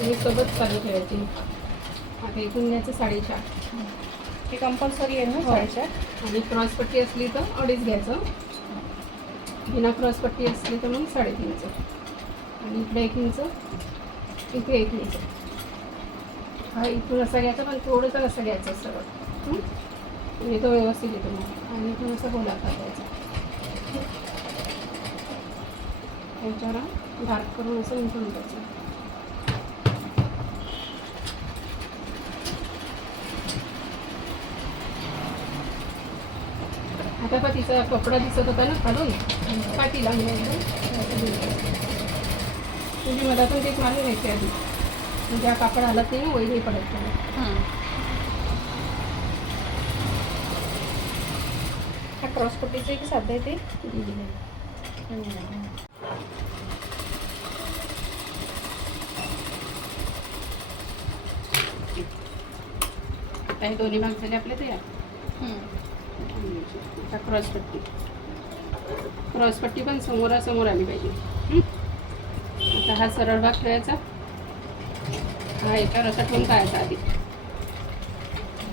हे सोबत चालू ठेवायची. आता इथून घ्यायचं 4.5. हे कंपल्सरी आहे ना? हो. 4.5. आणि क्रॉसपट्टी असली तर 2.5 घ्यायचं. बिना क्रॉसपट्टी असली तर मग 3.5. आणि इकडे 1 इंच, इथे 1 इंच. हा इथून असा घ्यायचा, पण थोडंसं असं घ्यायचं सरळ. म्हणजे तो व्यवस्थित येतो मग. आणि इथून असं गोलाकार द्यायचा. त्याच्यावर डार्क करून असं उंटून द्यायचं. आता पण तिचा कपडा दिसत होता ना काढून, पाठी लागली म्हणजे मधातून ते मारून घ्यायचे आधी, म्हणजे हा कापड हलत नाही ना, वही नाही पडत त्याला. हा क्रॉसपट्टीचं की साध्या आहे ते? काही दोन्ही भाग झाले आपले तयार. आता क्रॉसपट्टी पण समोरासमोर आली पाहिजे. आता हा सरळ भाग ठेवायचा. हा याच्यावर असा ठेवून पाहायचा आधी.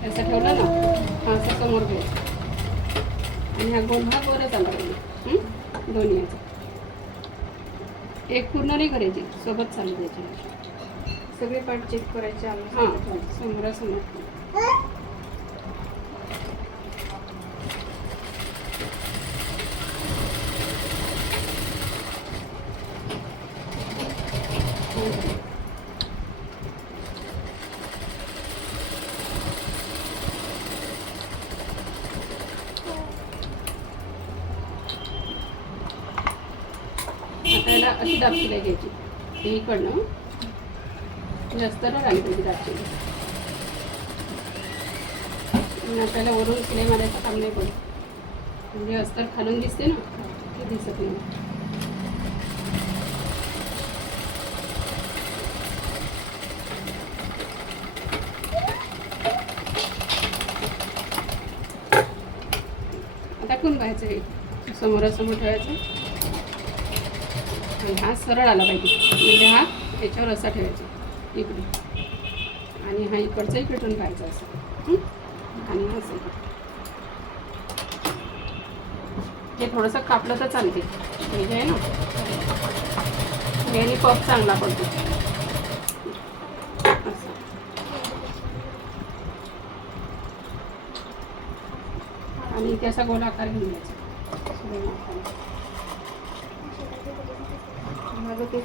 असं ठेवलं ना, हा असं समोर घ्यायचा. आणि हा गोल भाग वरच आला पाहिजे. दोन्ही याचा एक पूर्ण नाही करायची, सोबत चालू द्यायची. सगळे पार्ट चेक करायचे आम्ही. हां, समोरासमोर. आता याला अशी दाबशिलाई घ्यायची. हे इकडनं जास्त नाही राहिली पाहिजे दाबशिलाई. आणि आपल्याला वरून शिलाई मारायचं काम नाही पडत. म्हणजे अस्तर खालून दिसते ना, ते दिसत नाही. आता कोण पाहायचं, हे समोरासमोर ठेवायचं. आणि हा सरळ आला पाहिजे, म्हणजे हा याच्यावर असा ठेवायचा इकडे. आणि हा इकडचा इकडून पाहायचा असं. आणि असं हे थोडंसं कापलं तर चालते. हे जे आहे ना, याने पफ चांगला पडतो असं. आणि इथे असा गोल आकार घेऊन घ्यायचा. माझं ते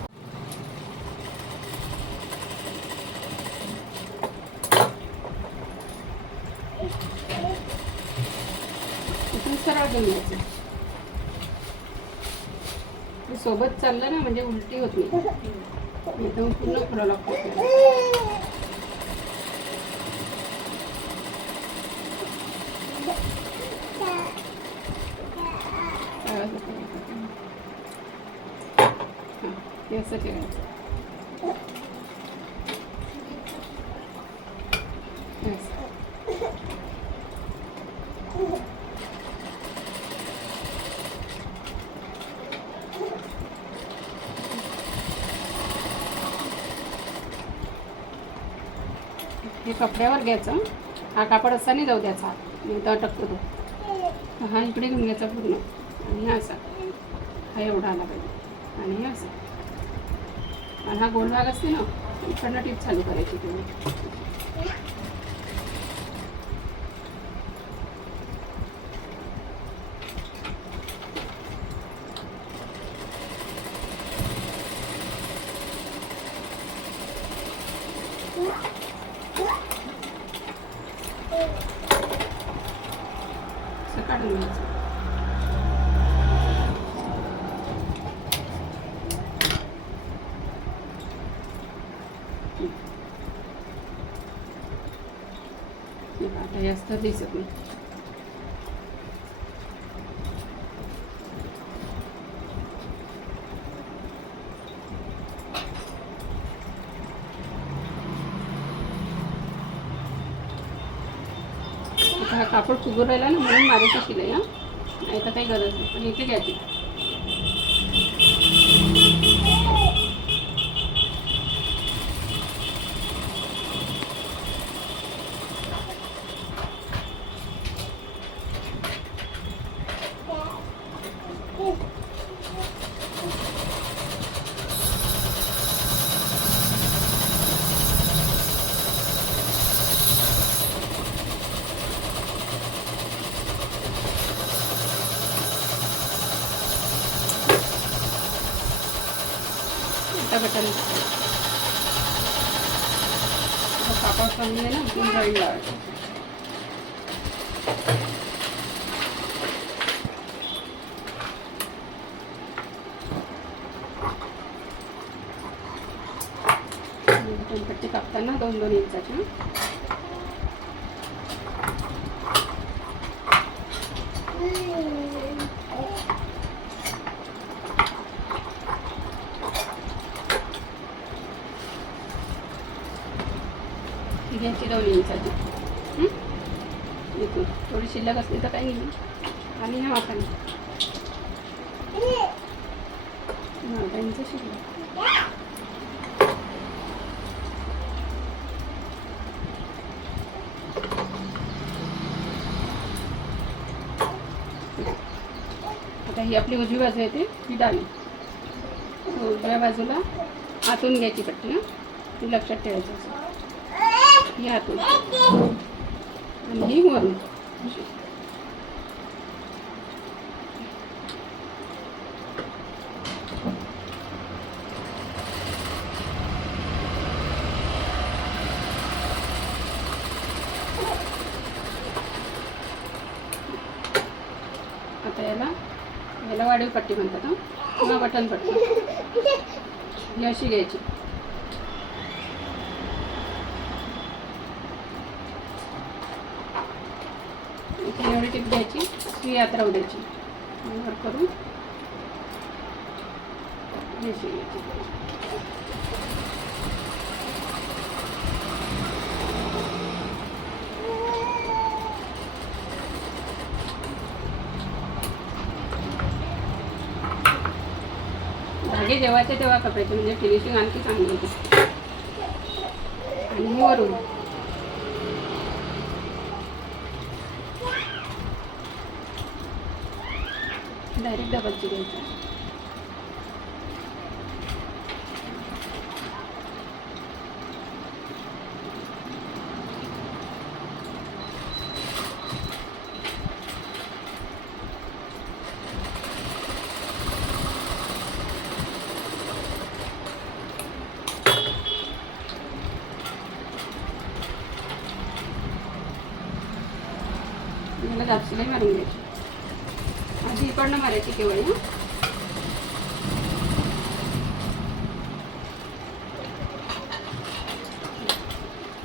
इथून सरळ घेऊन घ्यायचं. सोबत चाललं ना, म्हणजे उलटी होत नाही. एकदम पूर्ण पुढं लागतो आपल्याला. हे असं ठेवायचं. हे कपड्यावर घ्यायचं. हा कापड असा नाही जाऊ द्यायचा, नाही तर अटकतो तो. हा इकडे घेऊन घ्यायचा पूर्ण. आणि हा असा, हा एवढा आला पाहिजे. आणि हे असं. आणि हा गोल भाग असते ना, इकडनं टीप चालू करायची तुम्ही. असं काढून घ्यायचं. आता जास्त दिसत नाही. आता हा कापड फुगून राहिला ना, म्हणून मारायची शिलाई. नाही तर काही गरज नाही, पण इथे घ्यायची. बटन कापड कमी आहे ना, जळी लावायचं. पट्टी कापताना 2-2 इंचाची. घ्यायची 2 इंचाची. इथून थोडी शिल्लक असली तर काही नाही. आणि ह्या मापाने 9 इंच शिल्लक. आता ही आपली उजवी बाजू येते, ही डावी. उजव्या बाजूला आतून घ्यायची पट्टी ना, ती लक्षात ठेवायची असं. ही आतून आणि ही वरून. आता याला वाढीव पट्टी म्हणतात ना, किंवा बटन पट्टी. ही अशी घ्यायची. इथे एवढी टीप घ्यायची, सुई आत राहू द्यायची. वर करून ही सुई घ्यायची. धागे जेव्हाचे तेव्हा कापायचे, म्हणजे फिनिशिंग आणखी चांगली होते. आणि वरून डायरेक्ट डबलची घ्यायची. याला जापशिलाई मारून घ्यायची. आधी इकडनं मारायची केवळ.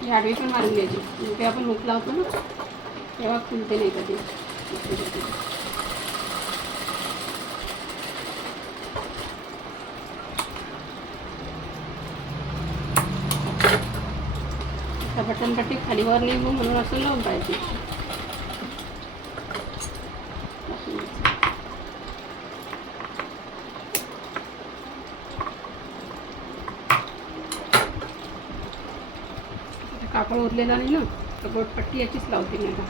ही आडवी पण मारून घ्यायची, म्हणजे आपण हुक लावतो ना तेव्हा खुलते नाही कधी. बटन पट्टी खालीवर निघू म्हणून असं लावून पाहिजे. कापड उरलेला नाही ना, तर बोटपट्टी याचीच लावते मी आता.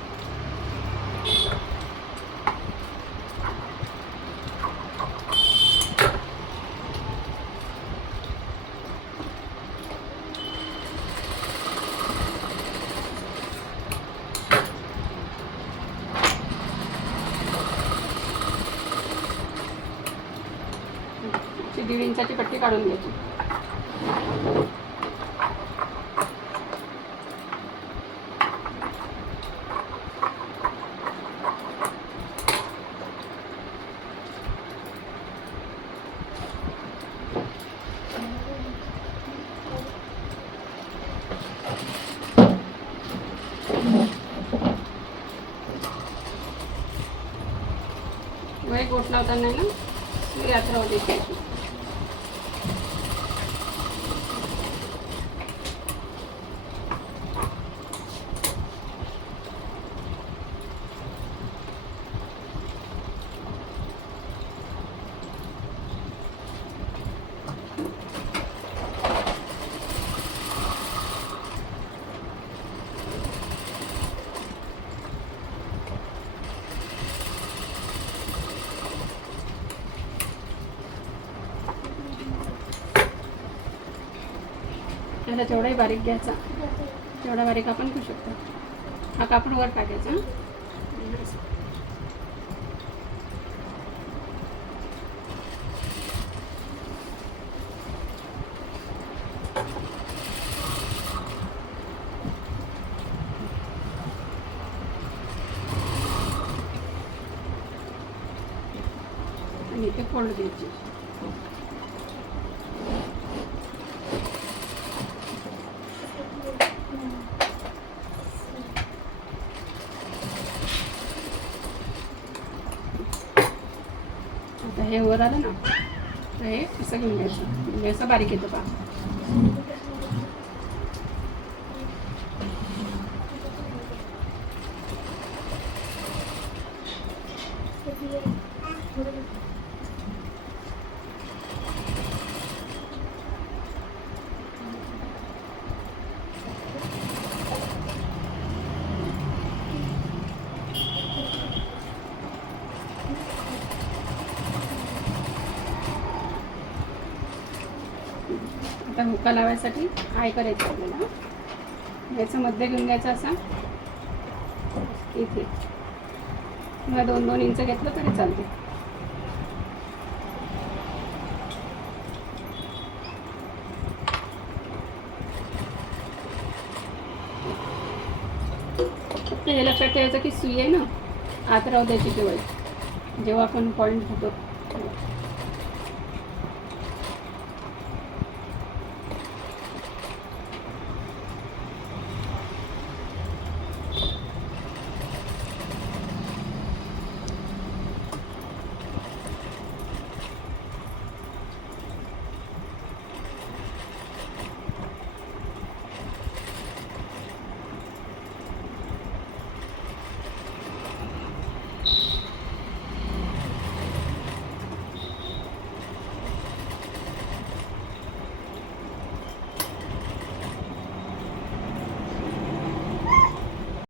अशी 1.5 इंचाची पट्टी काढून घ्यायची. वय गोट लावताना ना सुई आत राहू द्यायची. त्याला जेवढाही बारीक घ्यायचा तेवढा बारीक आपण घेऊ शकतो. हा कापड वर टाकायचा. इथे फोल्ड द्यायची. आता हे वर आलं ना, तर हे असं घेऊन घ्यायचं, म्हणजे असं बारीक येतं पहा. आता हुक्का लावायसाठी काय करायचं आपल्याला, याचं मध्य घेऊन घ्यायचं असा इथे, किंवा 2-2 इंच घेतलं तरी चालते. फक्त हे लक्षात ठेवायचं की सुई आहे ना आत राहू द्यायची केवळ, जेव्हा आपण पॉईंट होतो